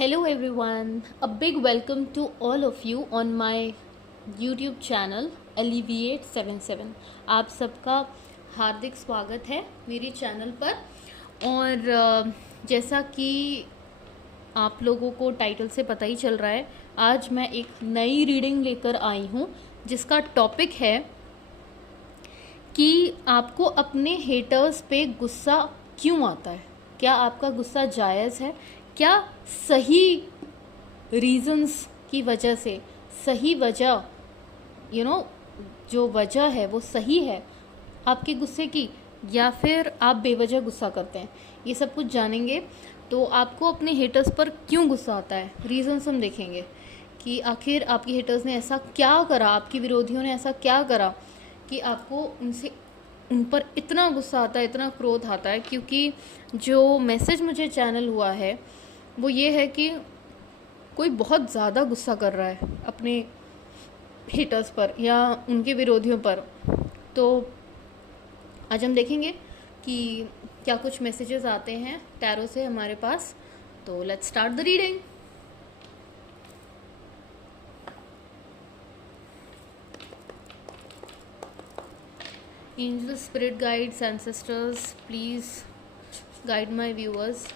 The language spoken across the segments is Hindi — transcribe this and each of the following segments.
Hello everyone, a big welcome to all of you on my YouTube channel Alleviate77। आप सबका हार्दिक स्वागत है मेरी चैनल पर। और जैसा कि आप लोगों को टाइटल से पता ही चल रहा है, आज मैं एक नई रीडिंग लेकर आई हूँ जिसका टॉपिक है कि आपको अपने हेटर्स पे गुस्सा क्यों आता है। क्या आपका गुस्सा जायज़ है? क्या सही रीजंस की वजह से, सही वजह जो वजह है वो सही है आपके गुस्से की, या फिर आप बेवजह गुस्सा करते हैं? ये सब कुछ जानेंगे। तो आपको अपने हेटर्स पर क्यों गुस्सा आता है, रीजंस हम देखेंगे कि आखिर आपके हेटर्स ने ऐसा क्या करा, आपके विरोधियों ने ऐसा क्या करा कि आपको उन पर इतना गुस्सा आता है, इतना क्रोध आता है। क्योंकि जो मैसेज मुझे चैनल हुआ है वो ये है कि कोई बहुत ज़्यादा गुस्सा कर रहा है अपने हेटर्स पर या उनके विरोधियों पर। तो आज हम देखेंगे कि क्या कुछ मैसेजेस आते हैं टैरो से हमारे पास। तो let's start the reading. Angels, spirit guides, ancestors, please guide my viewers.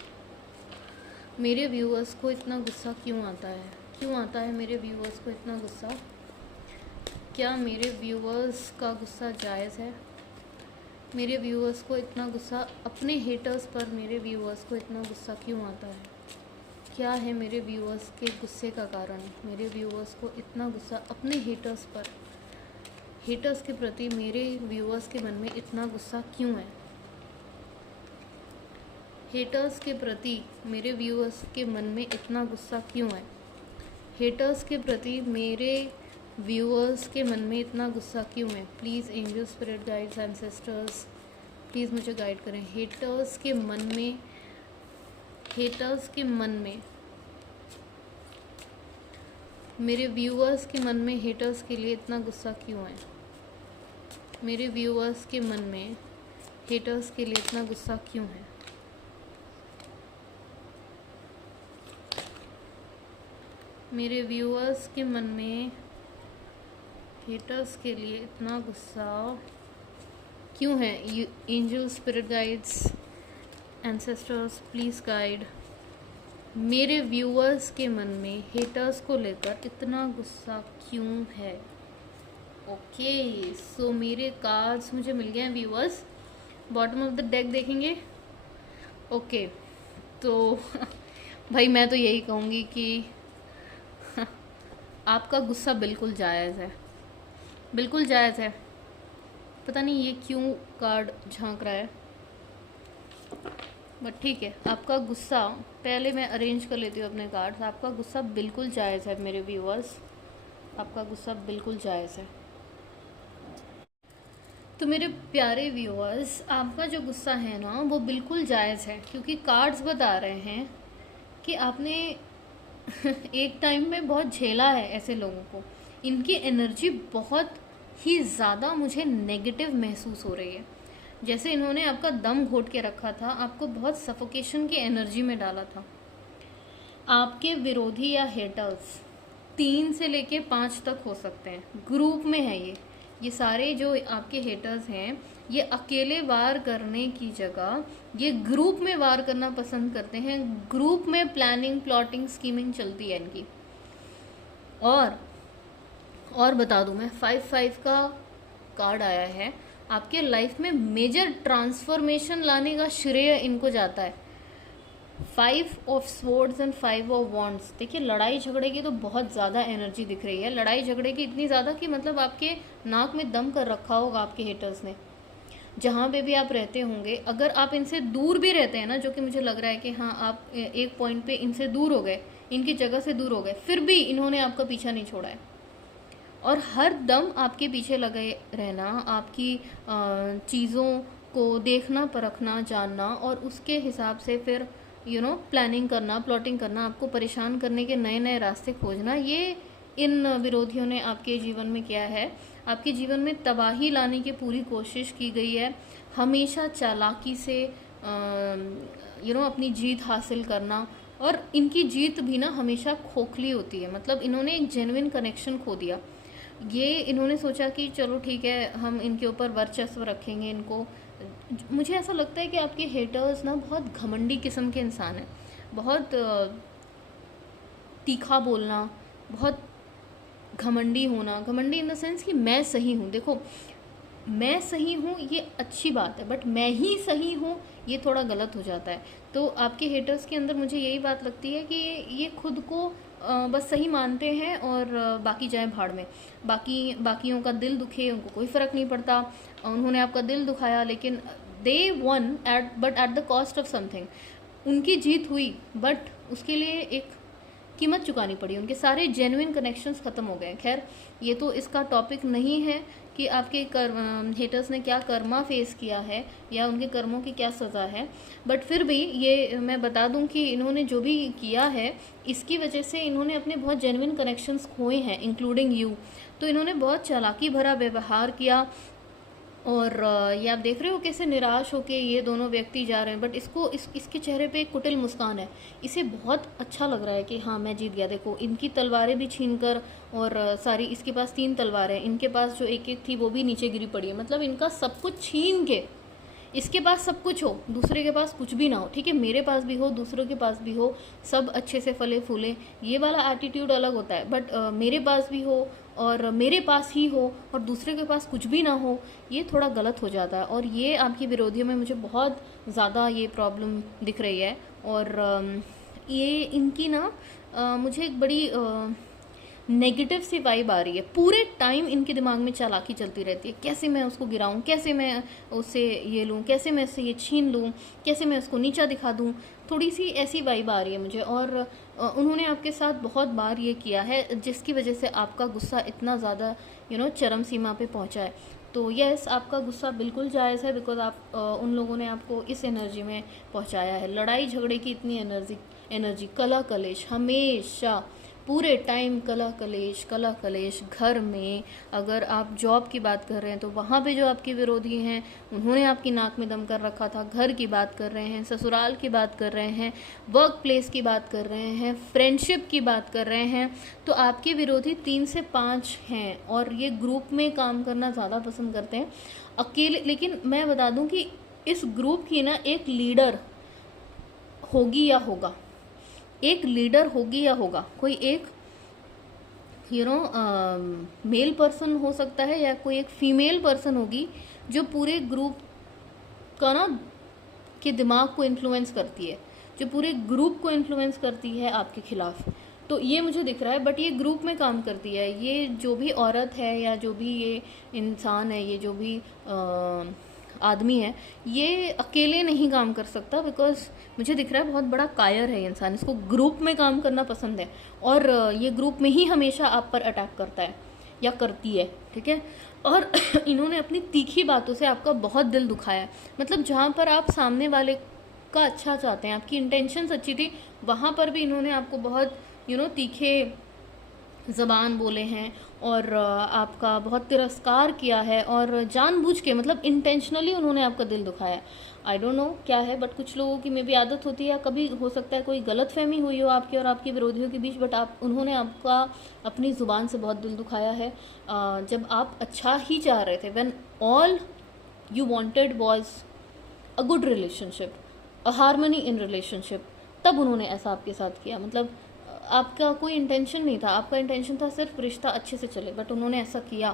मेरे व्यूअर्स को इतना गुस्सा क्यों आता है? क्यों आता है मेरे व्यूअर्स को इतना गुस्सा? क्या मेरे व्यूअर्स का गुस्सा जायज़ है? मेरे व्यूअर्स को इतना गुस्सा अपने हेटर्स पर, मेरे व्यूअर्स को इतना गुस्सा क्यों आता है? क्या है मेरे व्यूअर्स के गुस्से का कारण? मेरे व्यूअर्स को इतना गुस्सा अपने हेटर्स पर, हेटर्स के प्रति मेरे व्यूअर्स के मन में इतना गुस्सा क्यों है? हेटर्स के प्रति मेरे व्यूअर्स के मन में इतना गुस्सा क्यों है? हेटर्स के प्रति मेरे व्यूअर्स के मन में इतना गुस्सा क्यों है? Please angel, spirit guides, ancestors, please मुझे गाइड करें। हेटर्स के मन में, हेटर्स के मन में, मेरे व्यूअर्स के मन में हेटर्स के लिए इतना गुस्सा क्यों है? मेरे व्यूअर्स के मन में हेटर्स के लिए इतना गुस्सा क्यों है? मेरे व्यूअर्स के मन में हेटर्स के लिए इतना गुस्सा क्यों है? Angel, spirit guides, ancestors, please guide. मेरे व्यूअर्स के मन में हेटर्स को लेकर इतना गुस्सा क्यों है? ओके, सो मेरे कार्ड्स मुझे मिल गए हैं viewers. Bottom of the deck देखेंगे। ओके, तो भाई मैं तो यही कहूँगी कि आपका गुस्सा बिल्कुल जायज़ है, बिल्कुल जायज़ है। पता नहीं ये क्यों कार्ड झांक रहा है, बट ठीक है। आपका गुस्सा, पहले मैं अरेंज कर लेती हूँ अपने कार्ड्स। आपका गुस्सा बिल्कुल जायज़ है मेरे व्यूअर्स, आपका गुस्सा बिल्कुल जायज़ है। तो मेरे प्यारे व्यूअर्स, आपका जो गुस्सा है ना वो बिल्कुल जायज़ है, क्योंकि कार्ड्स बता रहे हैं कि आपने एक टाइम में बहुत झेला है ऐसे लोगों को। इनकी एनर्जी बहुत ही ज़्यादा मुझे नेगेटिव महसूस हो रही है, जैसे इन्होंने आपका दम घोट के रखा था, आपको बहुत सफोकेशन की एनर्जी में डाला था। आपके विरोधी या हेटर्स 3 से लेके 5 तक हो सकते हैं, ग्रुप में है ये सारे जो आपके हेटर्स हैं, ये अकेले वार करने की जगह ये ग्रुप में वार करना पसंद करते हैं। ग्रुप में प्लानिंग, प्लॉटिंग, स्कीमिंग चलती है इनकी। और बता दूं मैं, 5-5 का कार्ड आया है। आपके लाइफ में मेजर ट्रांसफॉर्मेशन लाने का श्रेय इनको जाता है। 5 of swords and 5 of wands. देखिए, लड़ाई झगड़े की तो बहुत ज़्यादा एनर्जी दिख रही है। लड़ाई झगड़े की इतनी ज़्यादा कि मतलब आपके नाक में दम कर रखा होगा आपके हेटर्स ने। जहाँ पे भी आप रहते होंगे, अगर आप इनसे दूर भी रहते हैं ना, जो कि मुझे लग रहा है कि हाँ आप एक पॉइंट पे इनसे दूर हो गए, इनकी जगह से दूर हो गए, फिर भी इन्होंने आपका पीछा नहीं छोड़ा है और हर दम आपके पीछे लगे रहना, आपकी चीज़ों को देखना, परखना, जानना और उसके हिसाब से फिर प्लानिंग करना, प्लॉटिंग करना, आपको परेशान करने के नए नए रास्ते खोजना, ये इन विरोधियों ने आपके जीवन में किया है। आपके जीवन में तबाही लाने की पूरी कोशिश की गई है। हमेशा चालाकी से अपनी जीत हासिल करना, और इनकी जीत भी ना हमेशा खोखली होती है, मतलब इन्होंने एक जेन्युइन कनेक्शन खो दिया। ये इन्होंने सोचा कि चलो ठीक है, हम इनके ऊपर वर्चस्व रखेंगे इनको। मुझे ऐसा लगता है कि आपके हेटर्स ना बहुत घमंडी किस्म के इंसान हैं, बहुत तीखा बोलना, बहुत घमंडी होना। घमंडी इन द सेंस कि मैं सही हूँ। देखो, मैं सही हूँ ये अच्छी बात है, बट मैं ही सही हूँ ये थोड़ा गलत हो जाता है। तो आपके हेटर्स के अंदर मुझे यही बात लगती है कि ये खुद को बस सही मानते हैं और बाकी जाए भाड़ में। बाकियों का दिल दुखे उनको कोई फ़र्क नहीं पड़ता। उन्होंने आपका दिल दुखाया, लेकिन they won at the cost of something. उनकी जीत हुई, बट उसके लिए एक कीमत चुकानी पड़ी। उनके सारे जेन्युइन कनेक्शंस ख़त्म हो गए। खैर, ये तो इसका टॉपिक नहीं है कि आपके हेटर्स ने क्या कर्मा फेस किया है या उनके कर्मों की क्या सज़ा है, बट फिर भी ये मैं बता दूं कि इन्होंने जो भी किया है इसकी वजह से इन्होंने अपने बहुत जेन्युइन कनेक्शंस खोए हैं, इंक्लूडिंग यू। तो इन्होंने बहुत चालाकी भरा व्यवहार किया, और ये आप देख रहे हो कैसे निराश होके ये दोनों व्यक्ति जा रहे हैं, बट इसके चेहरे पे एक कुटिल मुस्कान है। इसे बहुत अच्छा लग रहा है कि हाँ मैं जीत गया। देखो, इनकी तलवारें भी छीन कर, और सारी, इसके पास 3 तलवारें, इनके पास जो एक थी वो भी नीचे गिरी पड़ी है। मतलब इनका सब कुछ छीन के, इसके पास सब कुछ हो, दूसरे के पास कुछ भी ना हो। ठीक है, मेरे पास भी हो, दूसरों के पास भी हो, सब अच्छे से फले फूले, ये वाला एटीट्यूड अलग होता है। बट मेरे पास भी हो और मेरे पास ही हो और दूसरे के पास कुछ भी ना हो, ये थोड़ा गलत हो जाता है। और ये आपकी विरोधियों में मुझे बहुत ज़्यादा ये प्रॉब्लम दिख रही है। और ये इनकी ना मुझे एक बड़ी नेगेटिव सी वाइब आ रही है। पूरे टाइम इनके दिमाग में चालाकी चलती रहती है, कैसे मैं उसको गिराऊं, कैसे मैं उससे ये लूं, कैसे मैं उससे ये छीन लूं, कैसे मैं उसको नीचा दिखा दूं। थोड़ी सी ऐसी वाइब आ रही है मुझे। और उन्होंने आपके साथ बहुत बार ये किया है, जिसकी वजह से आपका गुस्सा इतना ज़्यादा चरम सीमा पे पहुंचा है। तो यस, आपका गुस्सा बिल्कुल जायज़ है, बिकॉज आप उन लोगों ने आपको इस एनर्जी में पहुंचाया है। लड़ाई झगड़े की इतनी एनर्जी, कलह कलेश, हमेशा पूरे टाइम कलह कलेश। घर में अगर आप जॉब की बात कर रहे हैं तो वहाँ पे जो आपके विरोधी हैं उन्होंने आपकी नाक में दम कर रखा था। घर की बात कर रहे हैं, ससुराल की बात कर रहे हैं, वर्क प्लेस की बात कर रहे हैं, फ्रेंडशिप की बात कर रहे हैं, तो आपके विरोधी 3 से 5 हैं। और ये ग्रुप में काम करना ज़्यादा पसंद करते हैं, अकेले। लेकिन मैं बता दूं कि इस ग्रुप की ना एक लीडर होगी या होगा, एक लीडर होगी या होगा, कोई एक मेल पर्सन हो सकता है या कोई एक फीमेल पर्सन होगी जो पूरे ग्रुप का ना के दिमाग को इन्फ्लुएंस करती है, जो पूरे ग्रुप को इन्फ्लुएंस करती है आपके खिलाफ। तो ये मुझे दिख रहा है, बट ये ग्रुप में काम करती है। ये जो भी औरत है या जो भी ये इंसान है, ये जो भी आदमी है, ये अकेले नहीं काम कर सकता, बिकॉज मुझे दिख रहा है बहुत बड़ा कायर है ये इंसान। इसको ग्रुप में काम करना पसंद है और ये ग्रुप में ही हमेशा आप पर अटैक करता है या करती है। ठीक है, और इन्होंने अपनी तीखी बातों से आपका बहुत दिल दुखाया है। मतलब जहाँ पर आप सामने वाले का अच्छा चाहते हैं, आपकी इंटेंशंस अच्छी थी, वहाँ पर भी इन्होंने आपको बहुत तीखे ज़बान बोले हैं और आपका बहुत तिरस्कार किया है, और जानबूझ के, मतलब इंटेंशनली उन्होंने आपका दिल दुखाया। आई डोंट नो क्या है, बट कुछ लोगों की मे भी आदत होती है, या कभी हो सकता है कोई गलतफहमी हुई हो आपके और आपके विरोधियों के बीच, बट उन्होंने आपका अपनी ज़ुबान से बहुत दिल दुखाया है। जब आप अच्छा ही चाह रहे थे, when all you wanted was a good relationship, a harmony in relationship, तब उन्होंने ऐसा आपके साथ किया। मतलब आपका कोई इंटेंशन नहीं था, आपका इंटेंशन था सिर्फ रिश्ता अच्छे से चले, बट उन्होंने ऐसा किया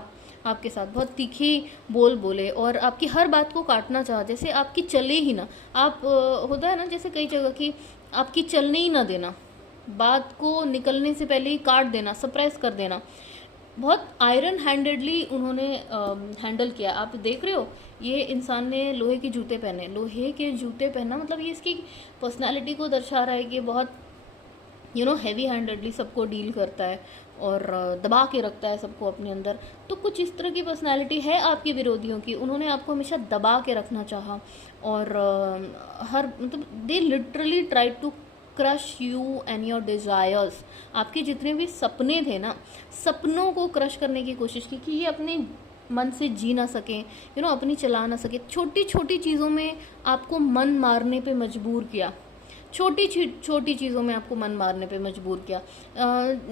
आपके साथ। बहुत तीखी बोले और आपकी हर बात को काटना चाहा, जैसे आपकी चले ही ना। आप होता है ना जैसे कई जगह की आपकी चलने ही ना देना, बात को निकलने से पहले ही काट देना, सप्रेस कर देना। बहुत आयरन हैंडेडली उन्होंने हैंडल किया। आप देख रहे हो, ये इंसान ने लोहे के जूते पहने। लोहे के जूते पहनना मतलब ये इसकी पर्सनालिटी को दर्शा रहा है कि बहुत हैवी हैंडेडली सबको डील करता है और दबा के रखता है सबको अपने अंदर। तो कुछ इस तरह की पर्सनालिटी है आपके विरोधियों की। उन्होंने आपको हमेशा दबा के रखना चाहा, और हर मतलब they literally try to crush you and your desires. आपके जितने भी सपने थे ना, सपनों को क्रश करने की कोशिश की कि ये अपने मन से जी ना सकें, अपनी चला ना सके। छोटी छोटी चीज़ों में आपको मन मारने पे मजबूर किया। छोटी चीज़ों में आपको मन मारने पे मजबूर किया।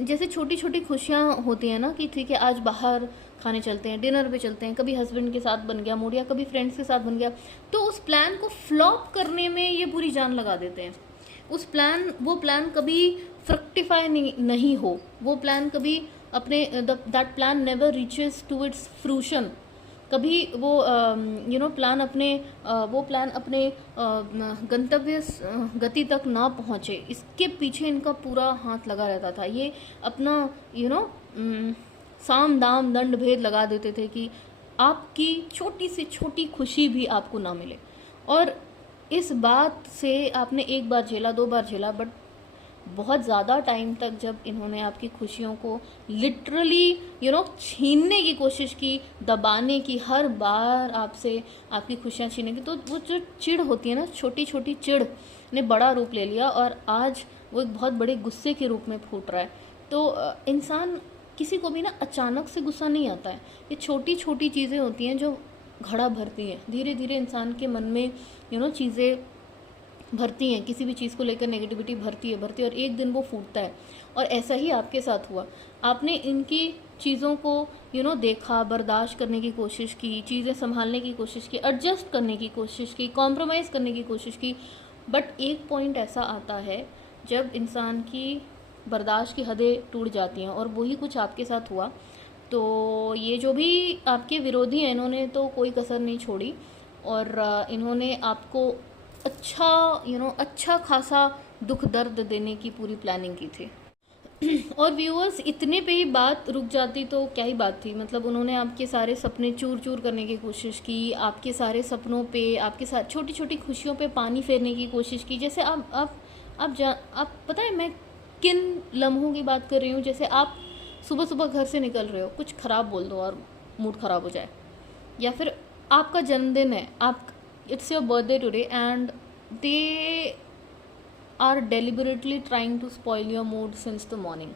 जैसे छोटी छोटी खुशियाँ होती हैं ना कि ठीक है आज बाहर खाने चलते हैं, डिनर पे चलते हैं, कभी हस्बैंड के साथ बन गया मूड या कभी फ्रेंड्स के साथ बन गया, तो उस प्लान को फ्लॉप करने में ये पूरी जान लगा देते हैं। वो प्लान कभी फ्रक्टिफाई नहीं हो, वो प्लान कभी अपने that plan never reaches to its fruition, कभी वो वो प्लान अपने गंतव्य गति तक ना पहुँचे, इसके पीछे इनका पूरा हाथ लगा रहता था। ये अपना साम दाम दंड भेद लगा देते थे कि आपकी छोटी से छोटी खुशी भी आपको ना मिले। और इस बात से आपने एक बार झेला, 2 बार झेला, बट बहुत ज़्यादा टाइम तक जब इन्होंने आपकी खुशियों को लिटरली छीनने की कोशिश की, दबाने की, हर बार आपसे आपकी खुशियाँ छीनने की, तो वो जो चिढ़ होती है ना, छोटी छोटी चिढ़ ने बड़ा रूप ले लिया और आज वो एक बहुत बड़े गुस्से के रूप में फूट रहा है। तो इंसान किसी को भी ना अचानक से गुस्सा नहीं आता है, ये छोटी छोटी चीज़ें होती हैं जो घड़ा भरती हैं, धीरे धीरे इंसान के मन में चीज़ें भरती हैं, किसी भी चीज़ को लेकर नेगेटिविटी भरती है और एक दिन वो फूटता है। और ऐसा ही आपके साथ हुआ, आपने इनकी चीज़ों को देखा, बर्दाश्त करने की कोशिश की, चीज़ें संभालने की कोशिश की, एडजस्ट करने की कोशिश की, कॉम्प्रोमाइज़ करने की कोशिश की, बट एक पॉइंट ऐसा आता है जब इंसान की बर्दाश्त की हदें टूट जाती हैं, और वही कुछ आपके साथ हुआ। तो ये जो भी आपके विरोधी हैं, इन्होंने तो कोई कसर नहीं छोड़ी और इन्होंने आपको अच्छा खासा दुख दर्द देने की पूरी प्लानिंग की थी। और व्यूअर्स, इतने पे ही बात रुक जाती तो क्या ही बात थी, मतलब उन्होंने आपके सारे सपने चूर चूर करने की कोशिश की, आपके सारे सपनों पे, आपके साथ छोटी छोटी खुशियों पे पानी फेरने की कोशिश की। जैसे आप पता है मैं किन लम्हों की बात कर रही हूँ, जैसे आप सुबह सुबह घर से निकल रहे हो, कुछ ख़राब बोल दो और मूड ख़राब हो जाए, या फिर आपका जन्मदिन है, it's your birthday today and they are deliberately trying to spoil your mood since the morning,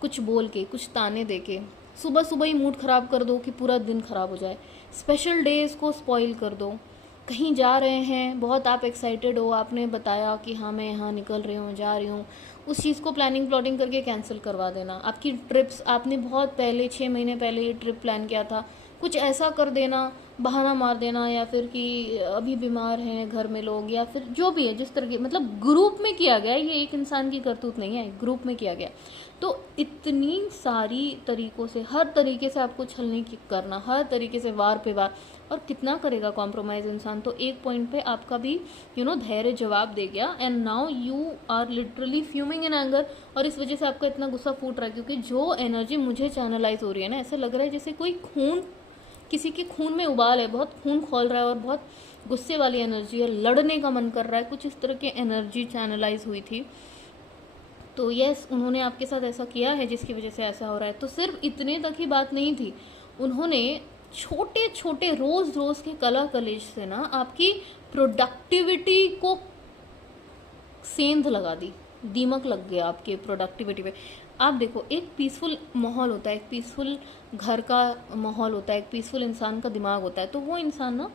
कुछ बोल के, कुछ ताने दे के सुबह सुबह ही मूड ख़राब कर दो कि पूरा दिन ख़राब हो जाए, स्पेशल डेज़ को स्पॉइल कर दो। कहीं जा रहे हैं, बहुत आप एक्साइटेड हो, आपने बताया कि हाँ मैं यहाँ निकल रही हूँ, जा रही हूँ, उस चीज़ को प्लानिंग प्लॉटिंग करके कैंसिल करवा देना। आपकी ट्रिप्स, आपने बहुत पहले 6 महीने पहले ये ट्रिप प्लान किया था, कुछ ऐसा कर देना, बहाना मार देना, या फिर कि अभी बीमार हैं घर में लोग, या फिर जो भी है, जिस तरह की, मतलब ग्रुप में किया गया, ये एक इंसान की करतूत नहीं है, ग्रुप में किया गया। तो इतनी सारी तरीक़ों से, हर तरीके से आपको छलने की करना, हर तरीके से वार पे वार, और कितना करेगा कॉम्प्रोमाइज़ इंसान। तो एक पॉइंट पे आपका भी धैर्य जवाब दे गया, and now you are literally fuming in anger. और इस वजह से आपका इतना गुस्सा फूट रहा है, क्योंकि जो एनर्जी मुझे चैनलाइज हो रही है ना, ऐसा लग रहा है जैसे कोई किसी के खून में उबाल है, बहुत खून खौल रहा है और बहुत गुस्से वाली एनर्जी है, लड़ने का मन कर रहा है, कुछ इस तरह की एनर्जी चैनलाइज हुई थी। तो यस, उन्होंने आपके साथ ऐसा किया है जिसकी वजह से ऐसा हो रहा है। तो सिर्फ इतने तक ही बात नहीं थी, उन्होंने छोटे छोटे रोज़ के कला कलेश से ना आपकी प्रोडक्टिविटी को सेंध लगा दी, दीमक लग गया आपके प्रोडक्टिविटी पे। आप देखो, एक पीसफुल माहौल होता है, एक पीसफुल घर का माहौल होता है, एक पीसफुल इंसान का दिमाग होता है, तो वो इंसान ना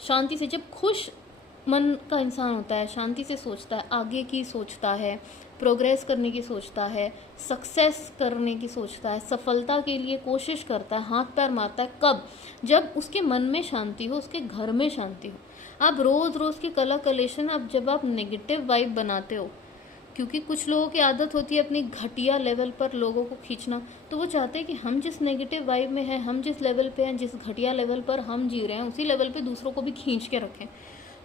शांति से, जब खुश मन का इंसान होता है, शांति से सोचता है, आगे की सोचता है, प्रोग्रेस करने की सोचता है, सक्सेस करने की सोचता है, सफलता के लिए कोशिश करता है, हाथ पैर मारता है, कब? जब उसके मन में शांति हो, उसके घर में शांति हो। आप रोज़ की कला कलेशन, अब जब आप नेगेटिव वाइब बनाते हो, क्योंकि कुछ लोगों की आदत होती है अपनी घटिया लेवल पर लोगों को खींचना, तो वो चाहते हैं कि हम जिस नेगेटिव वाइब में हैं, हम जिस लेवल पे हैं, जिस घटिया लेवल पर हम जी रहे हैं, उसी लेवल पे दूसरों को भी खींच के रखें।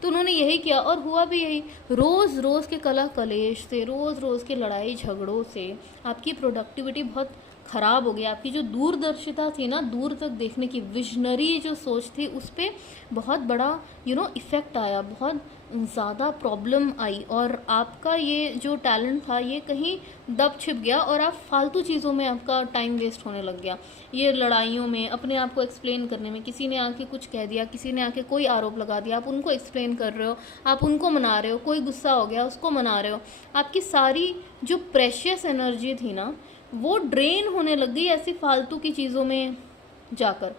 तो उन्होंने यही किया और हुआ भी यही। रोज़ के कला कलेश से, रोज़ के लड़ाई झगड़ों से आपकी प्रोडक्टिविटी बहुत ख़राब हो गई। आपकी जो दूरदर्शिता थी ना, दूर तक देखने की विजनरी जो सोच थी, उस पर बहुत बड़ा इफ़ेक्ट आया, बहुत ज़्यादा प्रॉब्लम आई, और आपका ये जो टैलेंट था ये कहीं दब छिप गया, और आप फालतू चीज़ों में आपका टाइम वेस्ट होने लग गया। ये लड़ाइयों में, अपने आप को एक्सप्लेन करने में, किसी ने आके कुछ कह दिया, किसी ने आके कोई आरोप लगा दिया, आप उनको एक्सप्लेन कर रहे हो, आप उनको मना रहे हो, कोई गुस्सा हो गया उसको मना रहे हो। आपकी सारी जो प्रेशियस एनर्जी थी ना, वो ड्रेन होने लग गई ऐसी फालतू की चीज़ों में जाकर।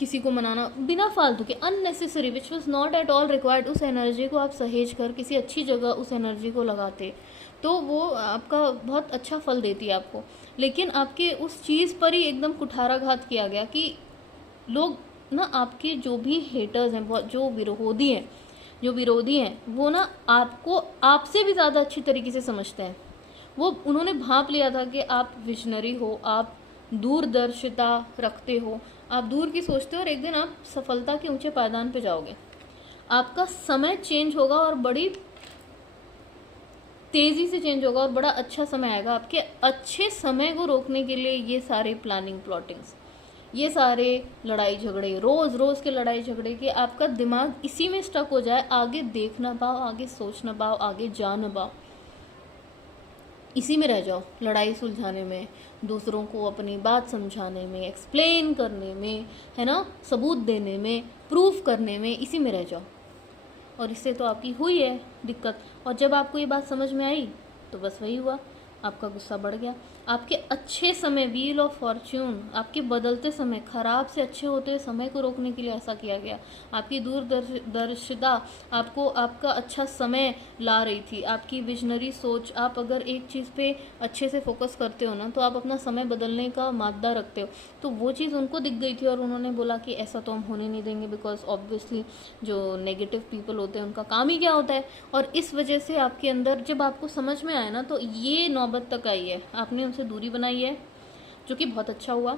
किसी को मनाना बिना फालतू के, unnecessary, which was not at all required. उस एनर्जी को आप सहेज कर किसी अच्छी जगह उस एनर्जी को लगाते तो वो आपका बहुत अच्छा फल देती है आपको। लेकिन आपके उस चीज़ पर ही एकदम कुठाराघात किया गया कि लोग ना, आपके जो भी हेटर्स हैं, जो विरोधी हैं वो ना आपको आपसे भी ज़्यादा अच्छी तरीके से समझते हैं। वो उन्होंने भांप लिया था कि आप विजनरी हो, आप दूरदर्शिता रखते हो, आप दूर की सोचते हो और एक दिन आप सफलता के ऊंचे पायदान पे जाओगे। आपका समय चेंज होगा और बड़ी तेज़ी से चेंज होगा और बड़ा अच्छा समय आएगा। आपके अच्छे समय को रोकने के लिए ये सारे प्लानिंग प्लॉटिंग्स, ये सारे लड़ाई झगड़े, रोज़ रोज़ के लड़ाई झगड़े कि आपका दिमाग इसी में स्टक हो जाए, आगे देख ना पाओ, आगे सोच ना पाओ, आगे जा ना पाओ, इसी में रह जाओ, लड़ाई सुलझाने में, दूसरों को अपनी बात समझाने में, एक्सप्लेन करने में, है ना, सबूत देने में, प्रूफ करने में, इसी में रह जाओ। और इससे तो आपकी हुई है दिक्कत। और जब आपको ये बात समझ में आई तो बस वही हुआ, आपका गुस्सा बढ़ गया। आपके अच्छे समय, व्हील ऑफ फॉर्च्यून, आपके बदलते समय, खराब से अच्छे होते हुए समय को रोकने के लिए ऐसा किया गया। आपकी दूरदर्शिता आपको आपका अच्छा समय ला रही थी, आपकी विजनरी सोच। आप अगर एक चीज़ पे अच्छे से फोकस करते हो ना तो आप अपना समय बदलने का मादा रखते हो। तो वो चीज़ उनको दिख गई थी और उन्होंने बोला कि ऐसा तो हम होने नहीं देंगे, बिकॉज ऑब्वियसली जो नेगेटिव पीपल होते हैं उनका काम ही क्या होता है। और इस वजह से आपके अंदर जब आपको समझ में आया ना तो ये नौबत तक आई है, आपने उनसे दूरी बनाई है, जो कि बहुत अच्छा हुआ।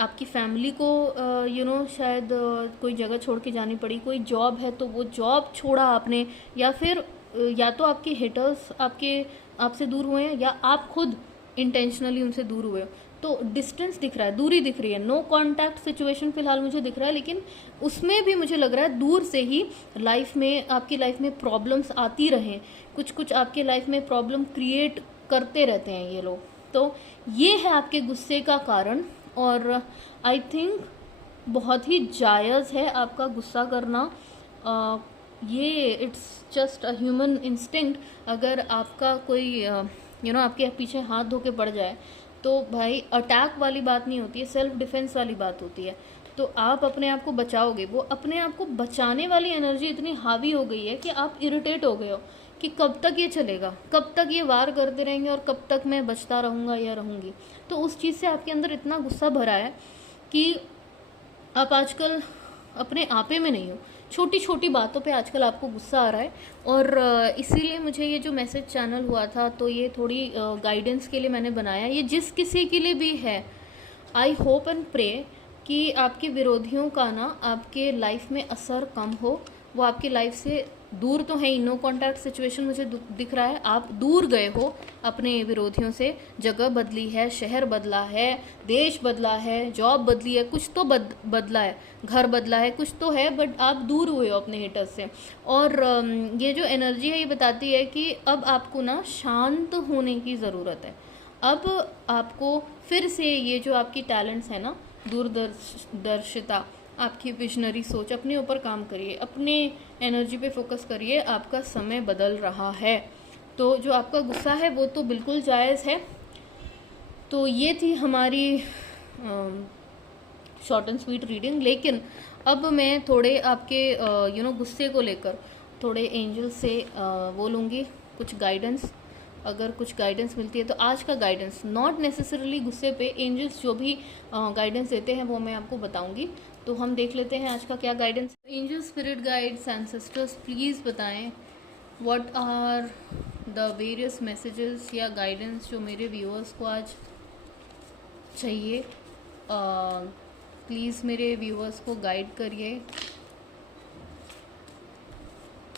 आपकी फैमिली को शायद कोई जगह छोड़ के जानी पड़ी, कोई जॉब है तो वो जॉब छोड़ा आपने, या फिर या तो आपके हेटर्स आपसे दूर हुए हैं या आप खुद इंटेंशनली उनसे दूर हुए हो। तो डिस्टेंस दिख रहा है, दूरी दिख रही है, नो कांटेक्ट सिचुएशन फिलहाल मुझे दिख रहा है। लेकिन उसमें भी मुझे लग रहा है दूर से ही आपकी लाइफ में प्रॉब्लम्स आती रहें, कुछ आपके लाइफ में प्रॉब्लम क्रिएट करते रहते हैं ये लोग। तो ये है आपके गुस्से का कारण। और आई थिंक बहुत ही जायज़ है आपका गुस्सा करना। ये it's just a human instinct. अगर आपका कोई आपके पीछे हाथ धो के पड़ जाए तो भाई अटैक वाली बात नहीं होती है, सेल्फ डिफेंस वाली बात होती है। तो आप अपने आप को बचाओगे। वो अपने आप को बचाने वाली एनर्जी इतनी हावी हो गई है कि आप इरिटेट हो गए हो कि कब तक ये चलेगा, कब तक ये वार करते रहेंगे और कब तक मैं बचता रहूँगा या रहूँगी। तो उस चीज़ से आपके अंदर इतना गुस्सा भरा है कि आप आजकल अपने आपे में नहीं हो। छोटी छोटी बातों पे आजकल आपको गुस्सा आ रहा है। और इसीलिए मुझे ये जो मैसेज चैनल हुआ था तो ये थोड़ी गाइडेंस के लिए मैंने बनाया। ये जिस किसी के लिए भी है, आई होप एंड प्रे कि आपके विरोधियों का ना आपके लाइफ में असर कम हो। वो आपकी लाइफ से दूर तो है ही, नो कांटेक्ट सिचुएशन मुझे दिख रहा है। आप दूर गए हो अपने विरोधियों से, जगह बदली है, शहर बदला है, देश बदला है, जॉब बदली है, कुछ तो बदला है, घर बदला है, कुछ तो है, बट आप दूर हुए हो अपने हेटर्स से। और ये जो एनर्जी है ये बताती है कि अब आपको ना शांत होने की ज़रूरत है। अब आपको फिर से ये जो आपकी टैलेंट्स है ना, दूरदर्शिता, आपकी विजनरी सोच, अपने ऊपर काम करिए, अपने एनर्जी पे फोकस करिए। आपका समय बदल रहा है। तो जो आपका गुस्सा है वो तो बिल्कुल जायज़ है। तो ये थी हमारी शॉर्ट एंड स्वीट रीडिंग। लेकिन अब मैं थोड़े आपके गुस्से को लेकर थोड़े एंजल से वो लूँगी कुछ गाइडेंस। अगर कुछ गाइडेंस मिलती है तो आज का गाइडेंस नॉट नेसेसरली गुस्से पे, एंजल्स जो भी गाइडेंस देते हैं वो मैं आपको बताऊंगी। तो हम देख लेते हैं आज का क्या guidance. Angel, spirit guides, ancestors, please बताएं what are the various messages या गाइडेंस जो मेरे व्यूअर्स को आज चाहिए। प्लीज़ मेरे व्यूअर्स को गाइड करिए,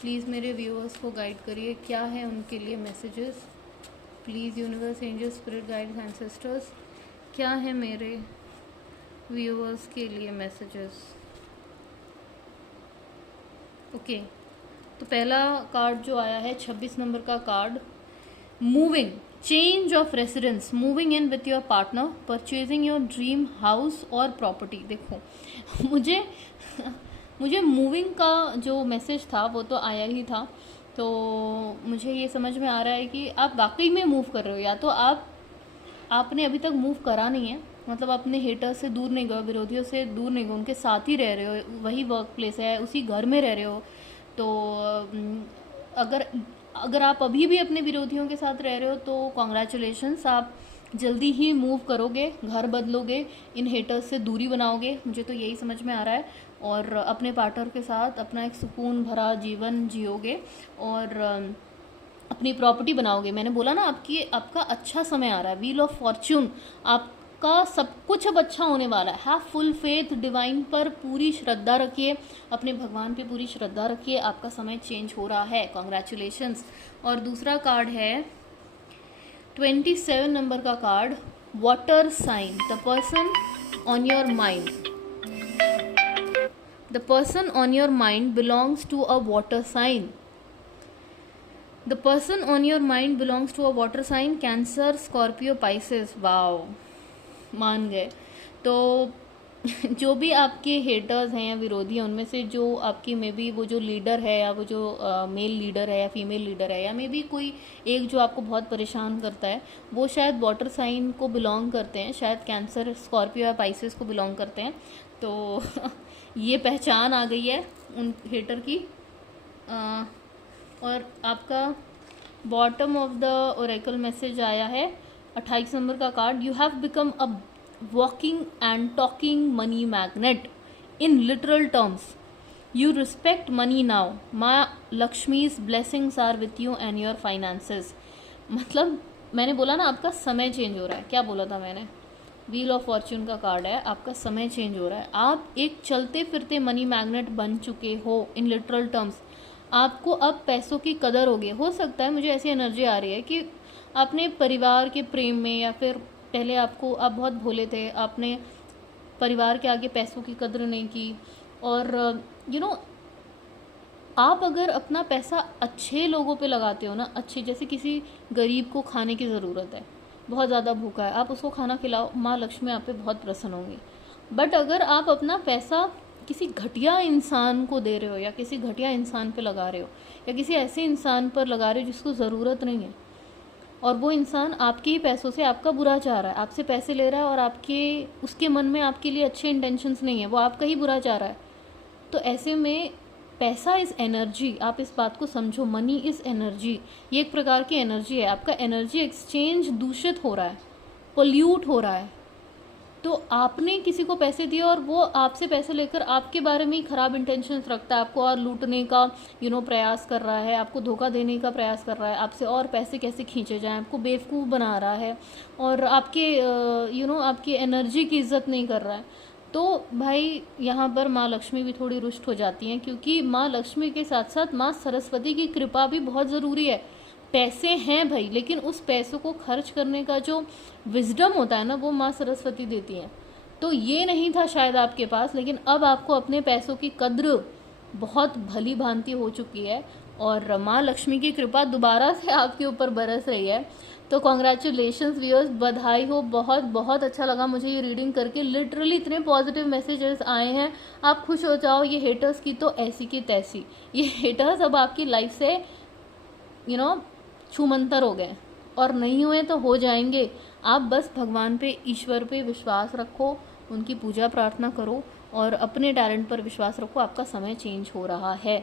प्लीज़ मेरे व्यूअर्स को गाइड करिए, क्या है उनके लिए messages. Please universe, angel, spirit guides, ancestors, क्या है मेरे व्यूअर्स के लिए मैसेजेस। ओके, तो पहला कार्ड जो आया है 26 नंबर का card, moving, change of residence, moving in with your partner, purchasing your dream house और प्रॉपर्टी। देखो मुझे मूविंग का जो मैसेज था वो तो आया ही था। तो मुझे ये समझ में आ रहा है कि आप वाकई में मूव कर रहे हो, या तो आपने अभी तक मूव करा नहीं है मतलब अपने हेटर से दूर नहीं गए, विरोधियों से दूर नहीं गए, उनके साथ ही रह रहे हो, वही वर्क प्लेस है, उसी घर में रह रहे हो। तो अगर अगर आप अभी भी अपने विरोधियों के साथ रह रहे हो तो कॉन्ग्रेचुलेशंस, आप जल्दी ही मूव करोगे, घर बदलोगे, इन हेटर्स से दूरी बनाओगे, मुझे तो यही समझ में आ रहा है। और अपने पार्टनर के साथ अपना एक सुकून भरा जीवन जियोगे और अपनी प्रॉपर्टी बनाओगे। मैंने बोला ना, आपका अच्छा समय आ रहा है, व्हील ऑफ फॉर्च्यून, आपका सब कुछ अब अच्छा होने वाला है। हैव फुल फेथ, डिवाइन पर पूरी श्रद्धा रखिए, अपने भगवान पे पूरी श्रद्धा रखिए, आपका समय चेंज हो रहा है। कॉन्ग्रेचुलेशंस। और दूसरा कार्ड है 27 नंबर का card, water sign, the person on your mind. The person on your mind belongs to a water sign. The person on your mind belongs to a water sign, Cancer, Scorpio, Pisces. Wow, मान गए। तो जो भी आपके हेटर्स हैं या विरोधी हैं, उनमें से जो आपकी मे बी वो जो लीडर है या वो जो मेल लीडर है या फीमेल लीडर है या मे बी कोई एक जो आपको बहुत परेशान करता है, वो शायद वाटर साइन को बिलोंग करते हैं, शायद कैंसर, स्कॉर्पियो या पाइसेस को बिलोंग करते हैं। तो ये पहचान आ गई है उन हेटर की। और आपका bottom of the oracle message आया है 28 नंबर का card, you have become a walking and talking money magnet in literal terms, you respect money now, माँ Lakshmi's blessings are with you and your finances. मतलब मैंने बोला ना, आपका समय चेंज हो रहा है। क्या बोला था मैंने? व्हील ऑफ फॉर्च्यून का कार्ड है, आपका समय चेंज हो रहा है। आप एक चलते फिरते मनी मैग्नेट बन चुके हो इन लिटरल टर्म्स। आपको अब पैसों की कदर होगी। हो सकता है, मुझे ऐसी एनर्जी आ रही है कि आपने परिवार के प्रेम में या फिर पहले आप बहुत भोले थे, आपने परिवार के आगे पैसों की कदर नहीं की। और आप अगर अपना पैसा अच्छे लोगों पे लगाते हो ना, अच्छे, जैसे किसी गरीब को खाने की ज़रूरत है, बहुत ज़्यादा भूखा है, आप उसको खाना खिलाओ, माँ लक्ष्मी आप पे बहुत प्रसन्न होंगी। बट अगर आप अपना पैसा किसी घटिया इंसान को दे रहे हो या किसी घटिया इंसान पे लगा रहे हो या किसी ऐसे इंसान पर लगा रहे हो जिसको ज़रूरत नहीं है, और वो इंसान आपके ही पैसों से आपका बुरा चाह रहा है, आपसे पैसे ले रहा है और उसके मन में आपके लिए अच्छे इंटेंशंस नहीं है, वो आपका ही बुरा चाह रहा है, तो ऐसे में पैसा इज़ एनर्जी। आप इस बात को समझो, मनी इज़ एनर्जी। ये एक प्रकार की एनर्जी है। आपका एनर्जी एक्सचेंज दूषित हो रहा है, पोल्यूट हो रहा है। तो आपने किसी को पैसे दिए और वो आपसे पैसे लेकर आपके बारे में ही खराब इंटेंशंस रखता है, आपको और लूटने का प्रयास कर रहा है, आपको धोखा देने का प्रयास कर रहा है, आपसे और पैसे कैसे खींचे जाएं, आपको बेवकूफ़ बना रहा है और आपकी एनर्जी की इज्जत नहीं कर रहा है। तो भाई यहाँ पर माँ लक्ष्मी भी थोड़ी रुष्ट हो जाती हैं, क्योंकि माँ लक्ष्मी के साथ साथ माँ सरस्वती की कृपा भी बहुत ज़रूरी है। पैसे हैं भाई, लेकिन उस पैसों को खर्च करने का जो विजडम होता है ना, वो माँ सरस्वती देती हैं। तो ये नहीं था शायद आपके पास, लेकिन अब आपको अपने पैसों की कद्र बहुत भली भांति हो चुकी है और माँ लक्ष्मी की कृपा दोबारा से आपके ऊपर बरस रही है। तो कॉन्ग्रेचुलेशंस व्यूअर्स, बधाई हो। बहुत बहुत अच्छा लगा मुझे ये रीडिंग करके। लिटरली इतने पॉजिटिव मैसेजेस आए हैं, आप खुश हो जाओ। ये हेटर्स की तो ऐसी की तैसी, ये हेटर्स अब आपकी लाइफ से छूमंतर हो गए और नहीं हुए तो हो जाएंगे। आप बस भगवान पे, ईश्वर पे विश्वास रखो, उनकी पूजा प्रार्थना करो और अपने टैलेंट पर विश्वास रखो। आपका समय चेंज हो रहा है,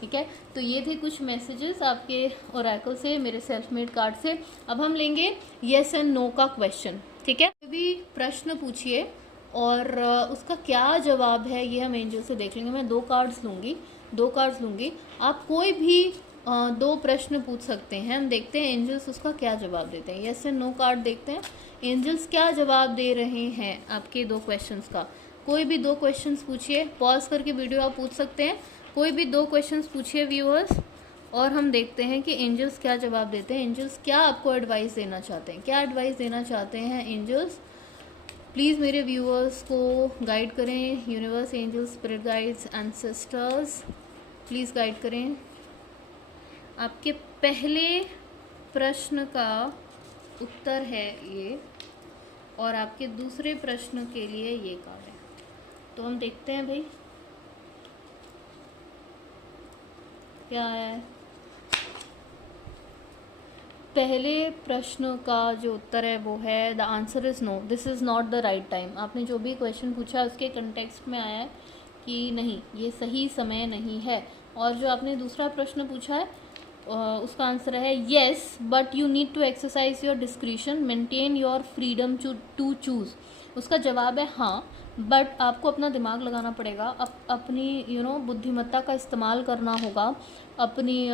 ठीक है। तो ये थे कुछ मैसेजेस आपके ओरेकल से, मेरे सेल्फ मेड कार्ड से। अब हम लेंगे येस एंड नो का क्वेश्चन, ठीक है। भी प्रश्न पूछिए और उसका क्या जवाब है ये हम एंजल से देख लेंगे। मैं दो कार्ड्स लूँगी, आप कोई भी दो प्रश्न पूछ सकते हैं। हम देखते हैं एंजल्स उसका क्या जवाब देते हैं। यस एंड नो कार्ड देखते हैं, एंजल्स क्या जवाब दे रहे हैं आपके दो क्वेश्चंस का। कोई भी दो क्वेश्चंस पूछिए, पॉज करके वीडियो आप पूछ सकते हैं। कोई भी दो क्वेश्चंस पूछिए व्यूअर्स, और हम देखते हैं कि एंजल्स क्या जवाब देते हैं। एंजल्स क्या आपको एडवाइस देना चाहते हैं, क्या एडवाइस देना चाहते हैं एंजल्स। प्लीज़ मेरे व्यूअर्स को गाइड करें। Universe, angels, spirit guides, ancestors, please guide करें। आपके पहले प्रश्न का उत्तर है ये, और आपके दूसरे प्रश्न के लिए ये कार्ड है। तो हम देखते हैं भाई क्या है। पहले प्रश्न का जो उत्तर है वो है the answer is no, this is not the right time. आपने जो भी क्वेश्चन पूछा है उसके कंटेक्स्ट में आया है कि नहीं, ये सही समय नहीं है। और जो आपने दूसरा प्रश्न पूछा है उसका आंसर है yes but you need to exercise your discretion, maintain your freedom to choose. उसका जवाब है हाँ, बट आपको अपना दिमाग लगाना पड़ेगा, अपनी बुद्धिमत्ता का इस्तेमाल करना होगा, अपनी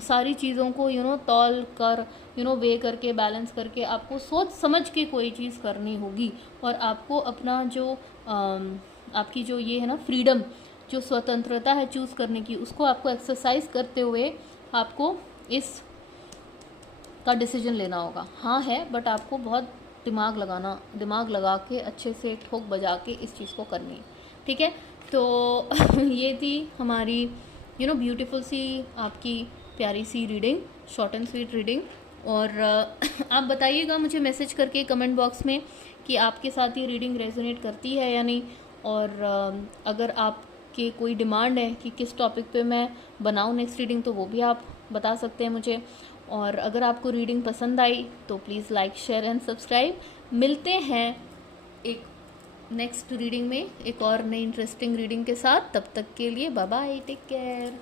सारी चीज़ों को तौल कर वे करके बैलेंस करके आपको सोच समझ के कोई चीज़ करनी होगी। और आपको अपना जो आपकी जो ये है ना फ्रीडम, जो स्वतंत्रता है चूज़ करने की, उसको आपको एक्सरसाइज करते हुए आपको इस का डिसीजन लेना होगा। हाँ है, बट आपको बहुत दिमाग लगा के अच्छे से ठोक बजा के इस चीज़ को करनी है। ठीक है, तो ये थी हमारी ब्यूटीफुल सी आपकी प्यारी सी reading, short and sweet reading. और आप बताइएगा मुझे मैसेज करके कमेंट बॉक्स में कि आपके साथ ये रीडिंग रेजोनेट करती है या नहीं। और अगर आपके कोई डिमांड है कि किस टॉपिक पे मैं बनाऊँ नेक्स्ट रीडिंग, तो वो भी आप बता सकते हैं मुझे। और अगर आपको रीडिंग पसंद आई तो please like, share and subscribe. मिलते हैं एक नेक्स्ट रीडिंग में एक और नई इंटरेस्टिंग रीडिंग के साथ। तब तक के लिए बाय बाय, टेक केयर।